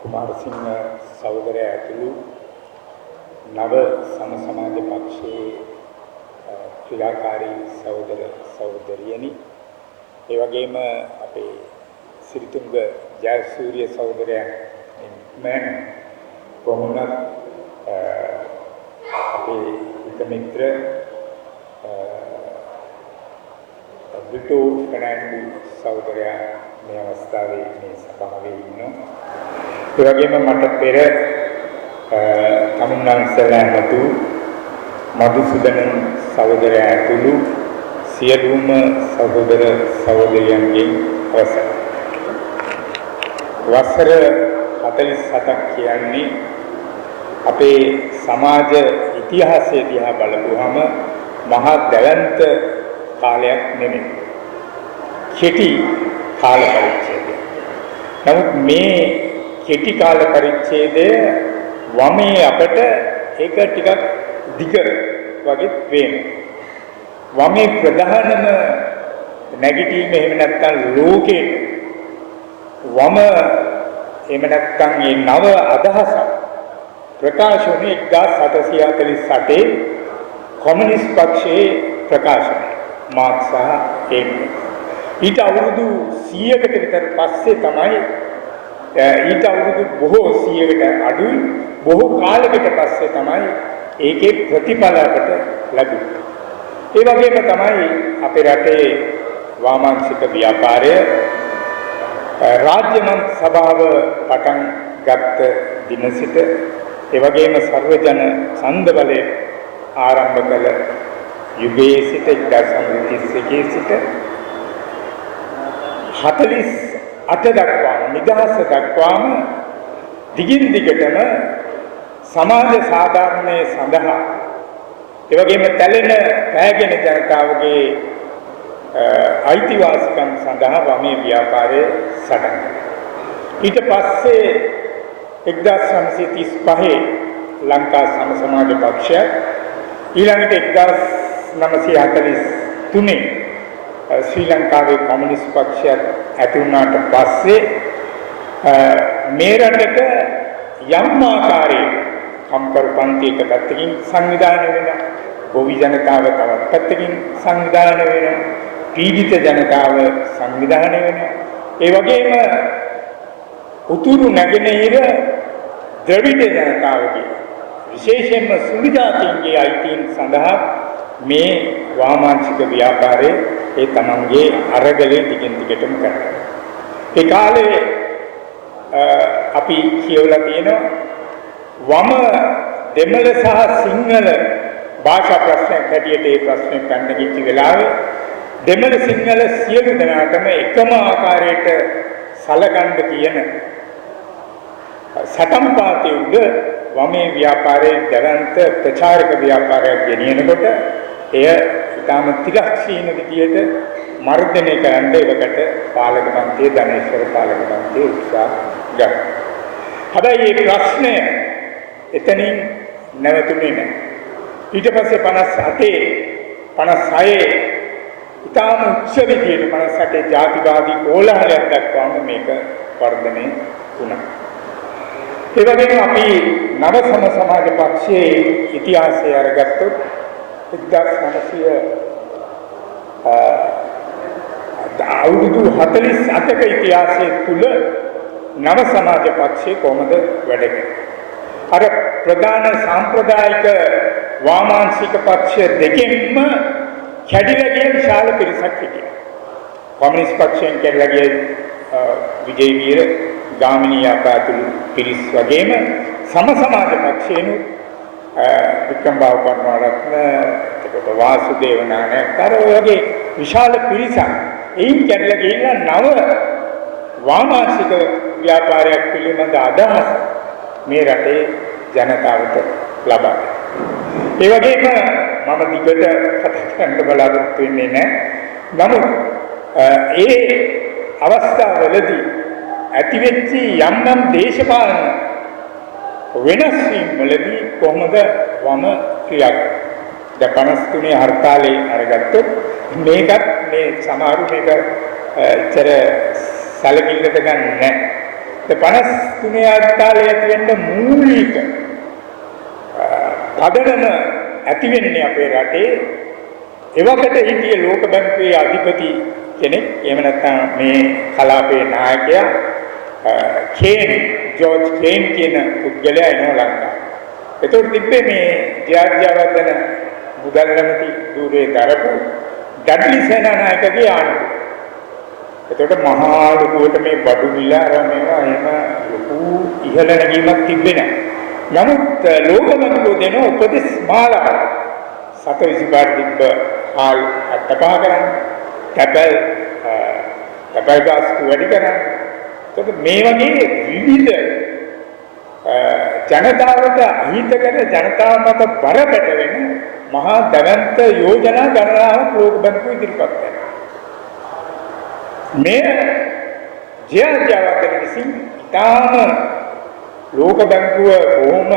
කුමාරසිංහ සහෝදරයා ඇතුළු නව සමසමාජ පක්ෂයේ ක්‍රියාකාරී සහෝදර සහෝදරියනි ඒ වගේම අපේ සිරිතුංග ජයසූරිය සහෝදරයා මම කොමුණත් අපේ හිත මිත්‍ර විටු කණ්ඩු සහෝදරයා මේ අවස්ථාවේ මේ සභාවේ ඉන්නවා. ඒ වගේම මට පෙර තමුන්නාන්සලාමතු මధుසූදන සහෝදරයා ඇතුළු සියලුම සහෝදර සහෝදරියන්ගෙන් අවසරයි. වසර 47ක් කියන්නේ අපේ සමාජ ඉතිහාසය දිහා බලපුවහම මහා දැවැන්ත කාලයක් නෙමෙයි. කෙටි කාල පරිච්ඡේදයක්. නමුත් මේ කෙටි කාල පරිච්ඡේදය වමේ අපට ඒක ටිකක් දිග වගේ පේනවා. වමේ ප්‍රධානම නැගිටීම එහෙම නැත්නම් ලෝකේ වම එහෙම නැත්නම් මේ නව අදහස ප්‍රකාශ වුණේ 1748 කොමියුනිස්ට් පක්ෂයේ ප්‍රකාශනය මාක්ස් සහ එංගල්ස්. ඊට අවුරුදු 100කට විතර පස්සේ තමයි ඊට අවුරුදු බොහෝ 100කට අඩුයි බොහෝ කාලයකට පස්සේ තමයි ඒකේ ප්‍රතිඵල අපට ලැබුණේ. ඒ වගේම තමයි අපේ රටේ වාමාංශික ව්‍යාපාරය රාජ්‍ය මන්ත්‍රී සභාව පටන් ගත්ත දින සිට ඒ වගේම සර්වජන ඡන්ද බලය ආරම්භ කළ යුගයේ සිට 1931 සිට 48 දක්වාම නිදහස දක්වාම දිගින් දිගටම සමාජ සාධාරණයේ සඳහා ඒ වගේම තැලෙන පැහැගෙන ජනතාවගේ අයිතිවාසිකම් සඳහා වමේ ව්‍යාපාරයේ සටන් කළා. ඊට පස්සේ 1935 ලංකා සම සමාජ පක්ෂය ඊළඟට 1943 ශ්‍රී ලංකාවේ කොමියුනිස්ට් පක්ෂය ඇති වුණාට පස්සේ මේ රටට යම් ආකාරයක කම්කරු පන්ති එක පැත්තකින් සංවිධානය වෙනවා, ගොවි ජනතාව තවත් පැත්තකින් සංවිධානය වෙනවා, පීඩිත ජනතාව සංවිධානය වෙනවා. ඒ වගේම උතුරු නැගෙනහිර ද්‍රවිඩ ජනතාවගේ විශේෂයෙන්ම සුළු ජාතීන්ගේ අයිතීන් සඳහා මේ වාමාංශික ව්‍යාපාරයේ ඒ තමන්ගේ අරගලේ දිගින් දිගටම කරනවා. ඒ කාලේ අපි කියවලා තියෙනවා වම දෙමළ සහ සිංහල භාෂා ප්‍රශ්නයක් හැටියට ඒ ප්‍රශ්නේ පැනගිච්ච වෙලාවේ දෙමළ සිංහල සියලු දෙනාටම එකම ආකාරයට සලකන්න කියන සටන්පාතයේ උඩ වමේ ව්‍යාපාරයේ දැවැන්ත ප්‍රචාරක ව්‍යාපාරයක් ගෙනියනකොට එය ඉතාම තිරක්ෂීණ විදියට මර්ධනය කරන්න ඒකට පාලක මන්ත්‍රී ධනේශ්වර පාලක මන්ත්‍රී උත්සාහ ගත්තා. හැබැයි මේ ප්‍රශ්නය එතනින් නැවතුනේ නැහැ. ඊට පස්සේ 58 56 ඉතාම උච්ච විදියට 58 ජාතිවාදී කෝලහලයක් දක්වාම මේක වර්ධනය වුණා. ඒ වගේම අපි නව සම සමාජ පක්ෂයේ ඉතිහාසය අරගත්තොත් 1900 අවුරුදු 48ක ඉතිහාසය තුල නව සමාජ පක්ෂයේ කොහොමද වැඩ කරන්නේ? අර ප්‍රධාන සාම්ප්‍රදායික වාමාංශික පක්ෂ දෙකෙන්ම කැඩිලා ගිය විශාල පිරිසක් හිටියා. කොමියුනිස්ට් පක්ෂයෙන් කැඩිලා ගිය විජේවීර ගාමිණී ආපාතුළු පිරිස් වගේම සම සමාජ පක්ෂයෙන් වික්‍රමබාහු පරමාරත්න එතකොට වාසුදේව නායකතර වගේ විශාල පිරිසක් එයින් කැඩිලා ගිහිල්ලා නව වාමාංශික ව්‍යාපාරයක් පිළිබඳ අදහස් මේ රටේ ජනතාවට ලබා දෙනවා. ඒ වගේම මම දිගට කතා කරන්න බලාපොරොත්තු වෙන්නේ නැහැ. නමුත් ඒ අවස්ථාවවලදී ඇතිවෙච්ච යම් දේශපාලන වෙනස් වීම් වලදී කොහොමද වම ක්‍රියාත්මක? දැන් 53 හර්තාලේ අරගත්තොත් මේකත් මේ සමහරු මේක ඉතර සැලකිල්ලට ගන්න නැහැ. 53 කාලයේ ඇති වෙන්න මූලික පදනම ඇති වෙන්නේ අපේ රටේ එවකට හිටිය ලෝක බැංකුවේ අධිපති කෙනෙක් එහෙම නැත්නම් මේ කලාපයේ නායකයා ජෝර්ජ් කේන් කියන පුද්ගලයා එනවා ලංකාවට. ඒතකොට තිබ්බේ මේ ජයවර්ධන මුදල් නැමැති ධූරේ දරපු ඩඩ්ලි සේනානායකගේ ආණ්ඩුව. ඒතකොට මහා ලොකුවට මේ බඩු මිල අර මේවා එහෙම ලොකු ඉහළ නැගීමක් තිබ්බේ නැහැ. නමුත් ලෝක බැංකුව දෙන උපදෙස් මාලාව 725 තිබ්බ හාල් 75 කරන්න. තැපැල් ගාස්තු වැඩි කරන්න. ඒතකොට මේ වගේ විවිධ ජනතාවට අහිතකර ජනතාව මත බර පැටවෙන මහා දැවැන්ත යෝජනා ගණනාවක් ලෝක බැංකුව ඉදිරිපත් කරනවා. මේ ජයවර්ධන විසින් ඊටාම ලෝක බැංකුව බොහොම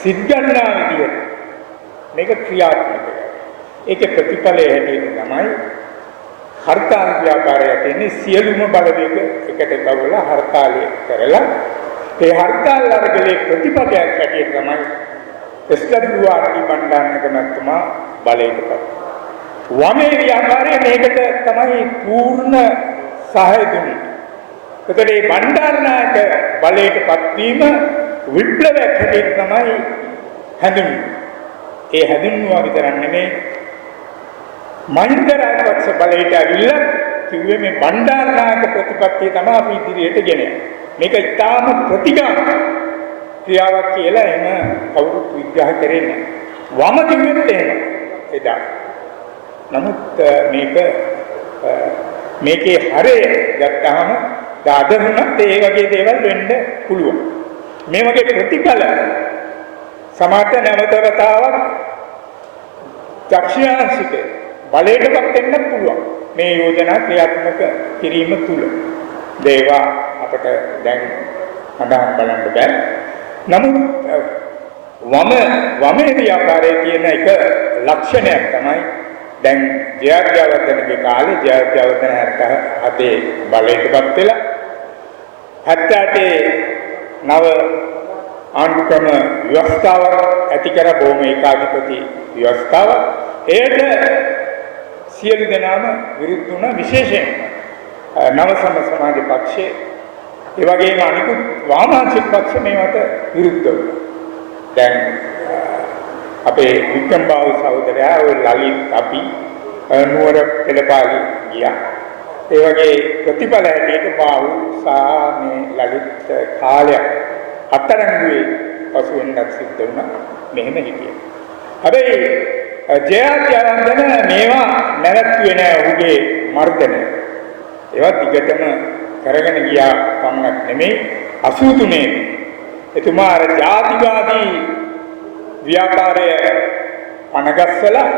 සිද්ධාන්නා විදියට මේක ක්‍රියාත්මක කරනවා. ඒකේ ප්‍රතිඵලය හැටියට තමයි හර්තාල් ව්‍යාපාරය තියෙන්නේ සියලුම බලවේග එකට ගවලා හර්තාලය කරලා ඒ හර්තාල් අරගලේ ප්‍රතිපදයක් හැටියට තමයි SWRD බණ්ඩාරනායක මහත්මයා බලයටපත්. වමේ ව්‍යාපාරයේ මේකට තමයි පූර්ණ සහාය දුන්නේ. ඒකට මේ බණ්ඩාරනායක බලයටපත් වීම විප්ලවයක් හැටියට තමයි හැඳින්වෙන්නේ. ඒ හැඳින්වුවා විතරක් නෙමෙයි මහින්ද රාජපක්ෂ බලයට ඇවිල්ලා කිව්වේ මේ බණ්ඩාරනායක ප්‍රතිපත්තිය තමයි අපි ඉදිරියට ගෙනයන්නේ. මේක ඉතාම ප්‍රතිගාමී ක්‍රියාවක් කියලා එහෙම කවුරුත් විග්‍රහ කරේ නැහැ. වම කිව්වෙත් එහෙම එදා. නමුත් මේකේ හරය ගත්තාම අද වුණත් ඒ වගේ දේවල් වෙන්න පුළුවන්. මේ වගේ ප්‍රතිඵල සමාජ නැවතවතාවක් චක්ෂුාංශික බලයටපත් වෙන්න පුළුවන්. මේ යෝජනා ක්‍රියාත්මක කිරීම තුල දේවා අපට දැන් හදාගන්න බලන්න බෑ. නමුත් වමේ ව්‍යාපාරයේ තියෙන එක ලක්ෂණයක් තමයි දැන් ජයවර්ධනගේ කාලේ ජයවර්ධන 77 බලයටපත් වෙලා 78 නව ආණ්ඩුක්‍රම ව්‍යවස්ථාවක් ඇති කර බොහොම ඒකාධිපති ව්‍යවස්ථාවක්. ඒකට සියලු දෙනාම විරුද්ධ වුණා. විශේෂයෙන් නව සමාජ පක්ෂයේ ඒ වගේම අනිකුත් වාමාංශික පක්ෂ මේවට විරුද්ධ වුණා. දැන් අපේ වික්‍රමබාහු සහෝදරයා ඔය ලලිත් අපි නුවර පෙළපාලි ගියා. ඒ වගේ ප්‍රතිඵල හැටියට බාහු සහ මේ ලලිත් කාලයක් අත්තරංගුවේ පසු වෙනක් සිද්ධ වුණා. මෙහෙම හිටියා. හැබැයි ජයවර්ධන මේවා නැවතුනේ නෑ ඔහුගේ මර්ධනය. ඒවා දිගටම කරගෙන ගියා පමණක් නෙමෙයි 83 එතුමා අර ජාතිවාදී ව්‍යාපාරය පනගස්සලා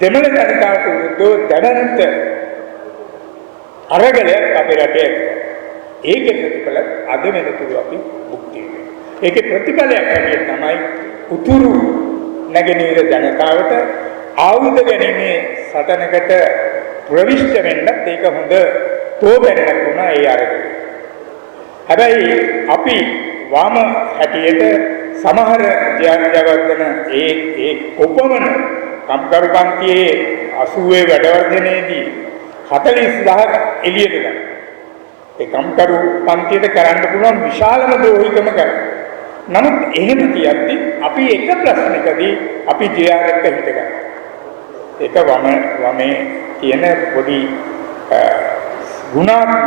දෙමළ ජනතාවට විරුද්ධව දැවැන්ත අරගලයක් අපේ රටේ ඒකේ ප්‍රතිඵල අද වෙනතුරු අපි භුක්ති විඳිනවා. ඒකේ ප්‍රතිඵලයක් හැටියට තමයි උතුරු නැගෙනහිර ජනතාවට ආයුධ ගැනීමේ සටනකට ප්‍රවිෂ්ඨ වෙන්නත් ඒක හොඳ තෝබැන්නක් වුණා ඒ අරගල. හැබැයි අපි වාම හැටියට සමහර ජයවර්ධන ඒ කොපමණ කම්කරු පන්තියේ 80 වැඩවර්ධනයේදී 40000ක් එළියට ගත්තා. ඒ කම්කරු පන්තියට කරන්න පුළුවන් විශාලම ද්‍රෝහිකම කරා. නමුත් එහෙම කියද්දි අපි එක ප්‍රශ්නකදී අපි ජයර් එක හිටගත්තා. ඒක වමේ තියෙන පොඩි ගුණාත්මක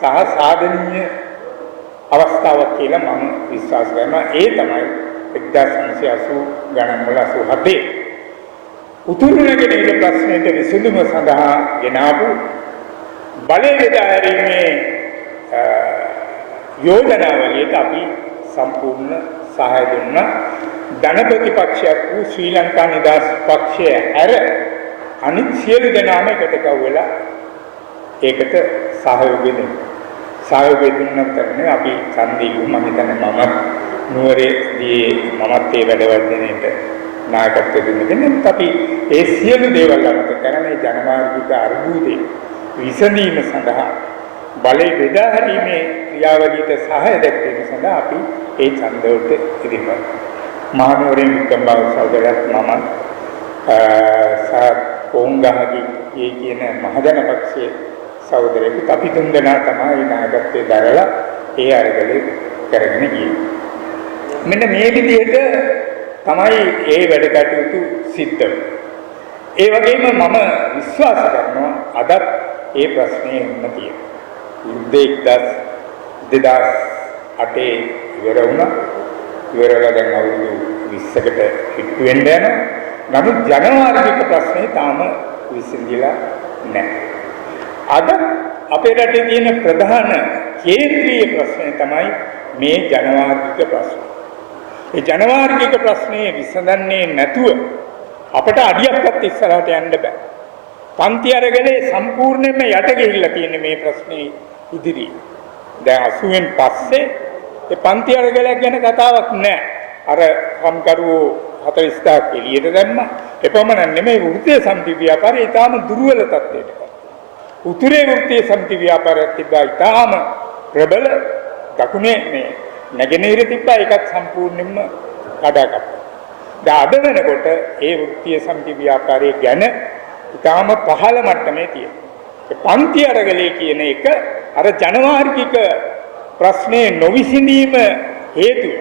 සහ සාධනීය අවස්ථාවක් කියලා මම විශ්වාස කරනවා. ඒ තමයි 1980 ගණන් වල 87 උතුරු නැගෙනහිර ප්‍රශ්නයට විසඳුම සඳහා ගෙනාවු බලය බෙදාහැරීමේ යෝජනාවලියට අපි සම්පූර්ණ සහාය දුන්නා. ධනපති පක්ෂයක් වූ ශ්‍රී ලංකා නිදහස් පක්ෂය හැර අනිත් සියලු දෙනාම එකට කවුවලා ඒකට සහයෝගය දෙනවා. සහයෝගය දුන්නම තමයි අපි ඡන්දීගු මම හිතන්නේ මම නුවරේදී මමත් ඒ වැඩවර්ධනයේට නායකත්වය දෙන්නේ. අපි ඒ සියලු දේවල් අමතක කරන්නේ ජනමාර්ගික අර්බුදේ විසඳීම සඳහා බලය බෙදා හැරීමේ ක්‍රියාවලියට සහාය දැක්වීම සඳහා අපි ඒ ඡන්දවලට ඉදිරිපත්. මහනුවරින් වික්‍රමබාහු සහෝදරයාත් මම කොංගහගේ කියන මහජන පක්ෂයේ සහෝදරයෙකුත් අපි තුන් දෙනා තමයි නායකත්වයේ දරලා ඒ අරගලේ කරගෙන ගියේ. මෙන්න මේ විදිහට තමයි ඒ වැඩ කටයුතු සිද්ධ වෙන්නේ. ඒ වගේම මම විශ්වාස කරනවා අදත් ඒ ප්‍රශ්නේ එන්න තියෙනවා. යුද්ධ 2008 ඉවර වුණා. ඉවරලා දැන් අවුරුදු 20කට හිටු වෙන්න යනවා. නමුත් ජනවාර්ගික ප්‍රශ්නේ තාම විසඳිලා නැහැ. අද අපේ රටේ තියෙන ප්‍රධාන කේන්ද්‍රීය ප්‍රශ්නේ තමයි මේ ජනවාර්ගික ප්‍රශ්න. ඒ ජනවාර්ගික ප්‍රශ්නේ විසඳන්නේ නැතුව අපට අඩියක්වත් ඉස්සරහට යන්න බෑ. පන්ති අරගලේ සම්පූර්ණයෙන්ම යට ගිහිල්ලා තියෙන මේ ප්‍රශ්නේ ඉදිරියේ. දැන් 80න් පස්සේ ඒ පන්ති අරගලයක් ගැන කතාවක් නැහැ. අර කම්කරුවෝ 40000ක් එළියට දැම්මා. එපමණ නෙමෙයි වෘත්තීය සමිති ව්‍යාපාරය ඊටාම දුර්වල තත්ත්වයකට. උතුරේ වෘත්තීය සමිති ව්‍යාපාරයක් තිබ්බා ඊටාම ප්‍රබල. දකුණේ මේ නැගෙනහිර තිබ්බා ඒකත් සම්පූර්ණයෙන්ම කඩාකප්පා. දැන් අද වෙනකොට ඒ වෘත්තීය සමිති ව්‍යාපාරය ගැන ඊටාම පහළ මට්ටමේ තියෙනවා. ඒ පන්ති අරගලේ කියන එක අර ජනවාර්ගික ප්‍රශ්නේ නොවිසඳීම හේතුව.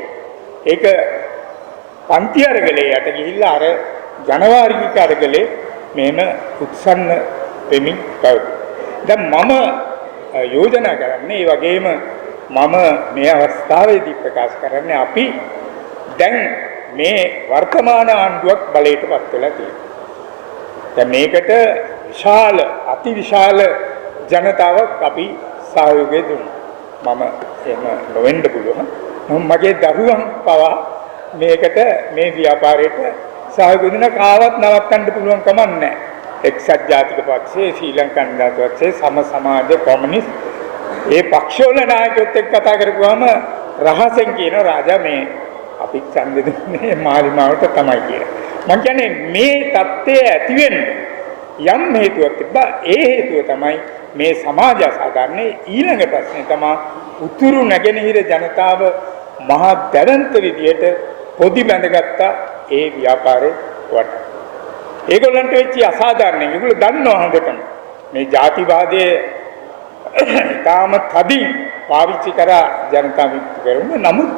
ඒක පන්ති අරගලේ යට ගිහිල්ලා අර ජනවාර්ගික අරගලේ මේම උත්සන්න වෙමින් පවතී. දැන් මම යෝජනා කරන්නේ ඒ වගේම මම මේ අවස්ථාවේදී ප්‍රකාශ කරන්නේ අපි දැන් මේ වර්තමාන ආණ්ඩුවක් බලයටපත් වෙලා තියෙනවා. දැන් මේකට විශාල අතිවිශාල ජනතාවක් අපි සහයෝගය දුන්නා. මම එහෙම නොවෙන්න පුළුවන්. මගේ දරුවන් පවා මේකට මේ ව්‍යාපාරයට සහයෝගය දුන්න කාවත් නවත්තන්න පුළුවන් කමක් නැහැ. එක්සත් ජාතික පක්ෂයේ ශ්‍රී ලංකන් ජාතික පක්ෂයේ සම සමාජ කොමියුනිස්ට් ඒ පක්ෂවල නායකයොත් එක්ක කතා කරපුවාම රහසෙන් කියන රාජා මේ අපි ඡන්දෙ දුන්නේ මාලිමාවට තමයි කියලා. මම කියන්නේ මේ தත්ත්වය ඇති වෙන්න යම් හේතුවක් තිබ්බා. ඒ හේතුව තමයි මේ සමාජ අසාධාරණේ ඊළඟ ප්‍රශ්නේ තමයි උතුරු නැගෙනහිර ජනතාව මහා දැවැන්ත විදියට පොදි බැඳගත්ත ඒ ව්‍යාපාරේ වට. ඒගොල්ලන්ට වෙච්ච අසාධාරණේ ඒගොල්ලෝ දන්නවා හොඳටම මේ ජාතිවාදයේ තාම තදින් පාවිච්චි කරා ජනතා විමුක්ති කරමු. නමුත්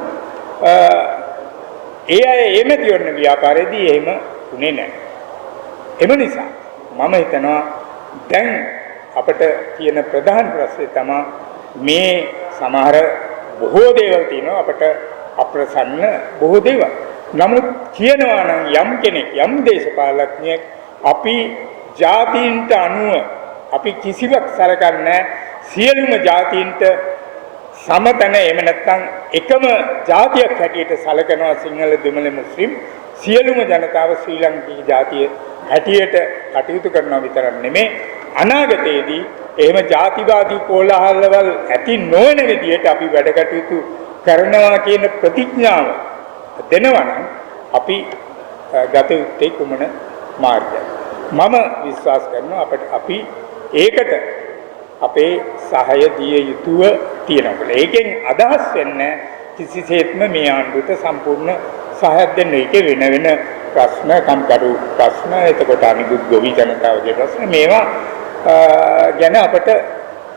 ඒ අය එහෙම කියන ව්‍යාපාරයේදී එහෙම උනේ නැහැ. එම නිසා මම හිතනවා දැන් අපිට තියෙන ප්‍රධාන ප්‍රශ්නේ තමයි මේ සමහර බොහෝ දේවල් තියෙනවා අපිට අප්‍රසන්න බොහෝ දේවල්. නමුත් කියනවා නම් යම් කෙනෙක් යම් දේශපාලඥයෙක් අපි ජාතීන්ට අනුව අපි කිසිවක් සලකන්නේ සියලුම ජාතීන්ට සමතන එහෙම නැත්නම් එකම ජාතියක් හැටියට සලකනවා සිංහල දෙමළ මුස්ලිම් සියලුම ජනතාව ශ්‍රී ලංකීය ජාතිය හැටියට කටයුතු කරනවා විතරක් නෙමෙයි අනාගතයේදී එහෙම ජාතිවාදී කෝලහලවල් ඇති නොවන විදියට අපි වැඩ කටයුතු කරනවා කියන ප්‍රතිඥාව දෙනවා නම් අපි ගත යුත්තේ කුමන මාර්ගයක්ද? මම විශ්වාස කරනවා අපි ඒකට අපේ සහාය දිය යුතුව තියෙනවා. ඒකෙන් අදහස් වෙන්නේ කිසිසේත්ම මේ ආණ්ඩුවට සම්පූර්ණ සහායක් දෙන්න. ඒකේ වෙන වෙන ප්‍රශ්න, කම්කරු ප්‍රශ්න, එතකොට අනිකුත් ගොවි ජනතාවගේ ප්‍රශ්න මේවා ගැන අපට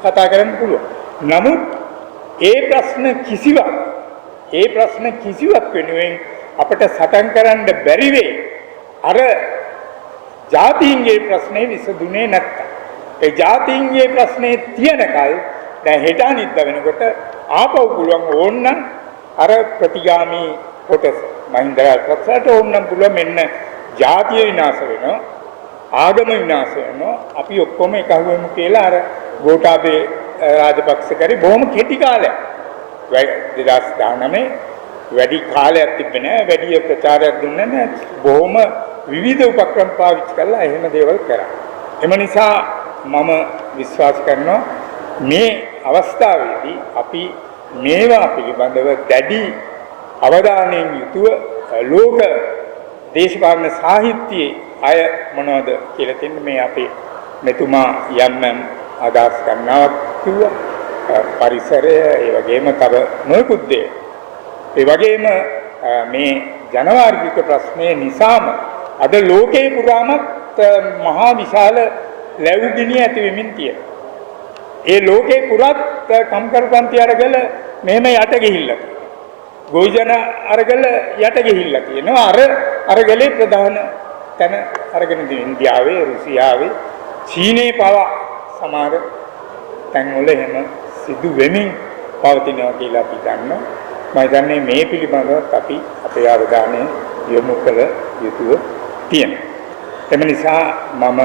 කතා කරන්න පුළුවන්. නමුත් ඒ ප්‍රශ්න කිසිවක් වෙනුවෙන් අපට සටන් කරන්න බැරි වෙයි. අර ජාතීන්ගේ ප්‍රශ්නේ විසඳුනේ නැත්තම්. ඒ ජාතීන්ගේ ප්‍රශ්නේ තියනකල් දැන් හෙට අනිද්දා වෙනකොට ආපහු පුළුවන් ඕන්නම් අර ප්‍රතිගාමී කොටස මහින්ද රාජපක්ෂට ඕන්නම් පුළුවන් මෙන්න ජාතිය විනාශ වෙනවා ආගම විනාශ වෙනවා අපි ඔක්කොම එකහුවෙමු කියලා අර ගෝඨාභය රාජපක්ෂ කරේ බොහොම කෙටි කාලයක් 2019 වැඩි කාලයක් තිබ්බේ නෑ වැඩි ප්‍රචාරයක් දුන්නේ නෑ බොහොම විවිධ උපක්‍රම පාවිච්චි කරලා එහෙම දේවල් කරා. එම නිසා මම විශ්වාස කරනවා මේ අවස්ථාවේදී අපි මේවා පිළිබඳව දැඩි අවධානයෙන් යුතුව ලෝක දේශපාලන සාහිත්‍යයේ අය මොනවද කියලා තින්නේ මේ අපේ මෙතුමා යම් අදහස් ගන්නවක් කිව්වා. පරිසරය ඒ වගේම තව නොයෙකුත් දේ. ඒ වගේම මේ ජනවාර්ගික ප්‍රශ්නය නිසාම අද ලෝකේ පුරාමත් මහා විශාල ලැබුගිනිය ඇති වෙමින් තියෙනවා. ඒ ලෝකේ පුරාත් කම්කරුපන්ති අරගල මෙහෙම යට ගිහිල්ලා තියෙනවා. ගොවිජන අරගල යට ගිහිල්ලා තියෙනවා. අරගලේ ප්‍රධාන තැන අරගෙන තියෙන ඉන්දියාවේ, රුසියාවේ, චීනයේ පවා සමහර තැන්වල එහෙම සිදු වෙමින් පවතිනවා කියලා අපි දන්නවා. මම හිතන්නේ මේ පිළිබඳව අපි අපේ අවධානය යොමු කළ යුතුව තියෙනවා. එම නිසා මම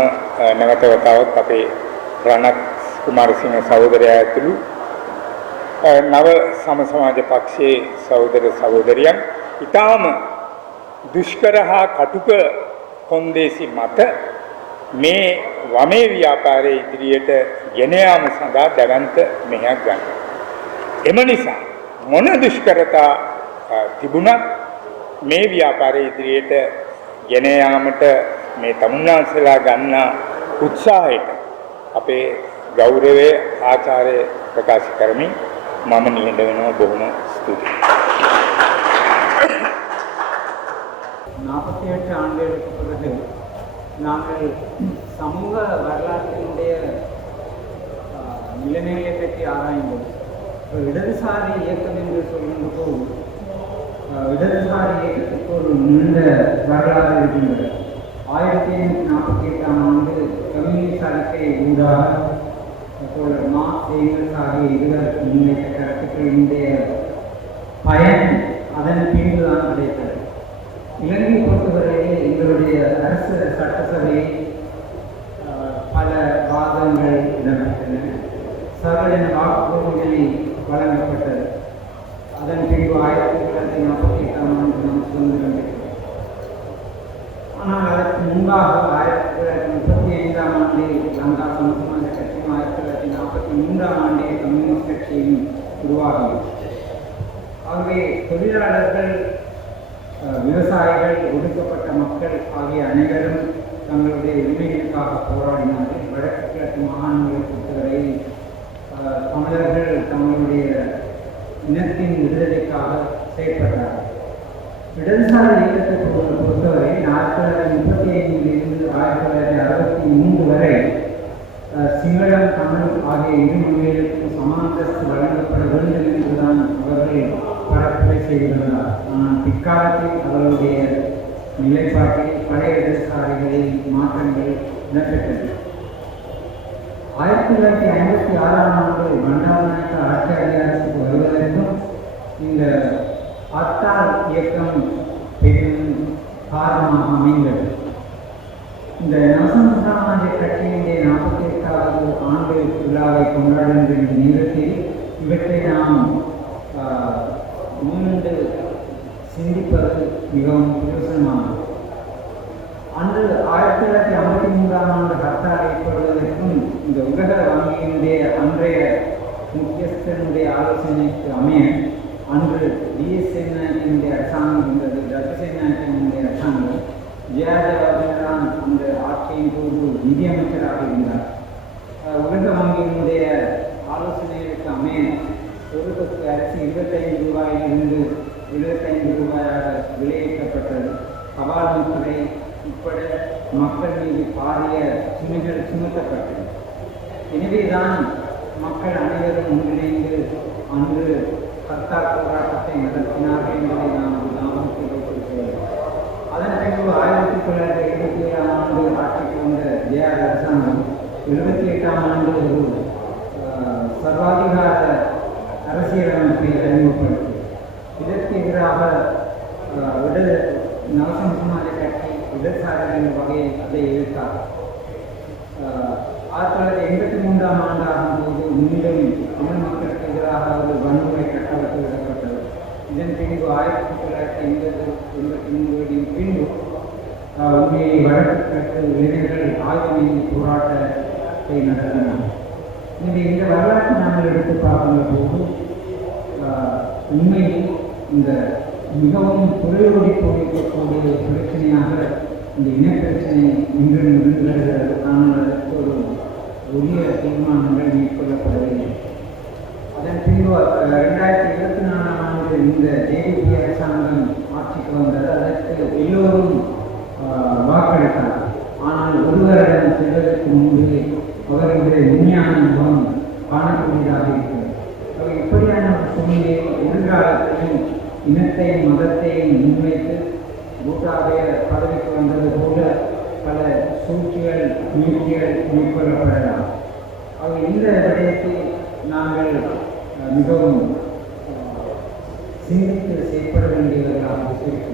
නැවත වතාවක් අපේ රණත් කුමාරසිංහ සහෝදරයා ඇතුළු නව සම සමාජ පක්ෂයේ සහෝදර සහෝදරියන් ඊටාම දුෂ්කර හා කටුක කොන්දේසි මත මේ වමේ ව්‍යාපාරයේ ඉදිරියට ගෙන යාම සඳහා දැවන්ත මෙහෙයක් ගන්නවා. එම නිසා මොන දුෂ්කරතා තිබුණත් මේ ව්‍යාපාරයේ ඉදිරියට ගෙන යාමට මේ තමුන්නාන්සලා ගන්නා උත්සාහයට අපේ ගෞරවයේ ආචාර්ය ප්‍රකාශ කරමින් මම නිහඬ වෙනවා. බොහොම ස්තුතියි. நாற்பத்தி ஆண்டுகளுக்கு பிறகு நாங்கள் சமூக வரலாற்றினுடைய நிலைமைகளை பற்றி ஆராய்ந்தோம். இடதுசாரி இயக்கம் என்று சொல்கின்ற போது இடதுசாரி இயக்கத்துக்கு ஒரு நீண்ட வரலாறு இருக்கின்றது. 1948ஆம் ஆண்டு கம்யூனிஸ்ட் அறிக்கை ஊடாக மார்க்ஸ் ஏங்கல்ஸ் ஆகிய இருவர் முன்வைத்த கருத்துக்களினுடைய பயன் அதன் பின்புதான் கிடைத்தது. இலங்கை பொறுத்தவரையில் எங்களுடைய அரசு சட்டசபையில் பல வாதங்கள் இடம்பெற்றன. சர்வஜன வாக்குறுதிகளை வழங்கப்பட்டது. அதன் பின்பு 1948ஆம் ஆண்டு நாம் சுதந்திரம் பெற்றோம். ஆனால் அதற்கு முன்பாக 1935ஆம் ஆண்டில் லங்கா சமசமாஜ கட்சியும் 1943ஆம் ஆண்டில் கம்யூனிஸ்ட் கட்சியும் உருவாகியது. ஆகவே தொழிலாளர்கள், விவசாயிகள், ஒடுக்கப்பட்ட மக்கள் ஆகிய அனைவரும் தங்களுடைய உரிமைகளுக்காக போராடினார்கள். வடக்கு கிழக்கு மாகாணங்களை பொறுத்தவரை தமிழர்கள் தங்களுடைய இனத்தின் விடுதலைக்காக செயல்பட்டார்கள். இடதுசாரி இயக்கத்தை பொறுத்தவரை 1935 1963 வரை சிங்களம், தமிழ் ஆகிய இரு மொழிகளுக்கும் சமாந்தஸ்து வழங்கப்பட வேண்டும் என்றுதான் அவர்கள் பரப்புரை செய்திருந்தார். ஆனால் பிற்காலத்தில் அவர்களுடைய நிலைப்பாட்டில் பழைய இடதுசாரிகளில் மாற்றங்கள் இடம்பெற்றது. 1956ஆம் ஆண்டு பண்டாரநாயக்க ஆட்சி அதிகாரத்துக்கு வருவதற்கும் இந்த ஹர்த்தால் இயக்கம் பெரும் காரணமாக அமைந்தது. இந்த நவசமாஜ கட்சியினுடைய 48வது ஆண்டு விழாவை கொண்டாடுகின்ற இந்த நேரத்தில் இவற்றை நாம் முன்னின்று சிந்திப்பது மிகவும் பிரயோசனமானது. அன்று 1953ஆம் ஆண்டு ஹர்த்தால் ஏற்படுவதற்கும் இந்த உலக வங்கியினுடைய அன்றைய முக்கியஸ்தனுடைய ஆலோசனைக்கு அமைய அன்று டிஎஸ்என்ஐனுடைய அரசாங்கம் இருந்தது. ரவிசேனாயினுடைய அரசாங்கம் ஜெயலலிதான் அந்த ஆட்சியின் போது நிதியமைச்சராக இருந்தார். உலக வங்கியினுடைய ஆலோசனைகளுக்கு அமைய ஒரு தொகுதி அரிசி 25 ரூபாயிலிருந்து 75 ரூபாயாக விலையேற்றப்பட்டது. தபால் முத்திரை உட்பட மக்கள் மீது பாரிய சுமைகள் சுமத்தப்பட்டது. எனவேதான் மக்கள் அனைவரும் ஒன்றிணைந்து அன்று ஹர்த்தால் போராட்டத்தை நடத்தினார்கள் என்பதை நாம் ஞாபகத்தில் வைத்திருக்கிறோம். அதன் பின்பு 1977ஆம் ஆண்டு ஆட்சிக்கு வந்த ஜேஆர் அரசாங்கம் 78ஆம் ஆண்டு ஒரு சர்வாதிகார அரசியலமைப்பை அறிமுகப்படுத்தி இதற்கு எதிராக நவசமாஜ கட்சி இடதுசாரிகளின் வகையில் அதை எதிர்த்தார். 1983ஆம் ஆண்டு ஆகும்போது மீண்டும் தமிழ் மக்களுக்கு எதிராக ஒரு வன்முறை கட்டமைப்பு விடப்பட்டது. இதன் பின்பு 1983 பின்பு உண்மையை வழக்கு பெற்று இளைஞர்கள் ஆயுதமேந்தி போராட்டத்தை நடத்தினார். இந்த வரலாற்றை நாங்கள் எடுத்து பார்க்கின்ற போது உண்மையில் இந்த மிகவும் குறையோடி போயிருக்கக்கூடிய ஒரு பிரச்சனையாக இந்த இனப்பிரச்சனை இன்று நிகழ்கிறது. ஆனால் அதற்கு ஒரு உரிய தீர்மானங்கள் மேற்கொள்ளப்படவில்லை. இந்த ஜேடிபி அரசாங்கம் ஆட்சிக்கு வந்தது. அதற்கு எல்லோரும் வாக்களித்தார். ஆனால் ஒருவரிடம் செல்வதற்கு முன்பே அவர்களுடைய விஞ்ஞான முகம் காணக்கூடியதாக இருக்கிறது. இப்படியான ஒரு சூழ்நிலை எதிர்காலத்தையும் இனத்தையும் மதத்தையும் முன்வைத்து கூட்டாவே பதவிக்கு வந்தது போல பல சூழ்ச்சிகள் முயற்சிகள் மேற்கொள்ளப்படலாம். இந்த விடயத்தில் நாங்கள் மிகவும் சிந்தித்து செயற்பட வேண்டியவர்களாக இருக்கிறோம்.